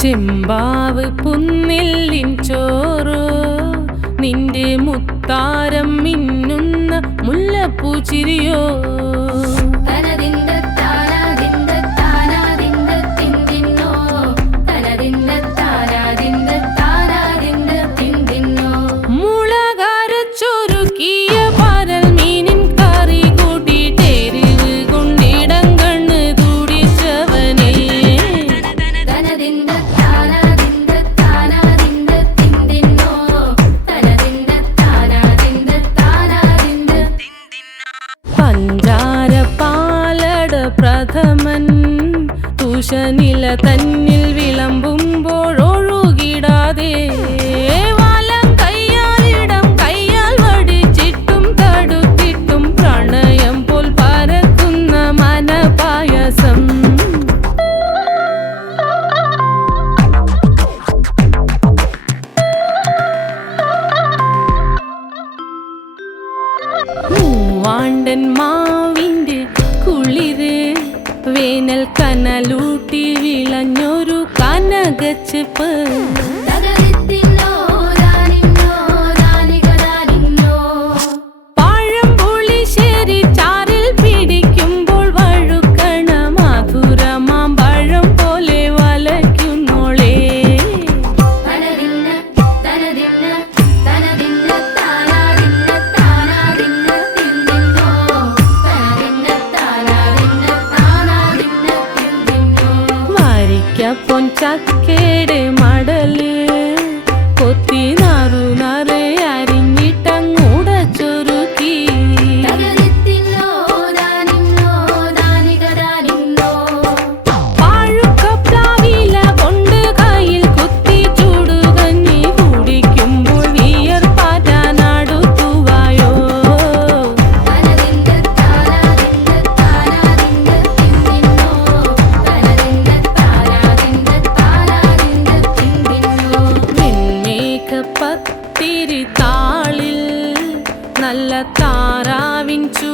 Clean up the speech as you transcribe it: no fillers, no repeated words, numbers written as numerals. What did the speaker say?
ചെമ്പാവ് പുന്നെല്ലിൻ ചോറോ നിന്റെ മുത്താരം മിന്നുന്ന മുല്ലപ്പൂച്ചിരിയോ പ്രഥമൻ തുഷനില തന്നിൽ വിളമ്പുമ്പോഴൊഴുകിടാതെ വലം കയ്യാലിടം കയ്യാൽ വടിച്ചിട്ടും തടുത്തിട്ടും പ്രണയം പോൽ പരക്കുന്ന മനപായസം മൂവാണ്ടൻ മാവിന്റെ കുളിര് വേനൽ കനലൂട്ടി വിളഞ്ഞൊരു കനകച്ചെപ്പ് പഴംപുളിശ്ശേരി ചാറിൽ പിടിക്കുമ്പോൾ വഴുക്കണ മധുരമാം പഴം പോലെ വലയ്ക്കുന്നോളേ പൊൻചക്കയുടെ മടല് കൊത്തി നാറു നാറ് അരിഞ്ഞിട്ടങ്ങൂട ചൊരുക്കി പാഴുക്കപ്ലാവില കൊണ്ട് കയ്യിൽ കുത്തി ചൂടുകഞ്ഞി കുടിക്കുമ്പോൾ വിയർപ്പാറ്റാനടുത്തുവായോ പത്തിരി താളിൽ നല്ല താറാവിൻ ചൂ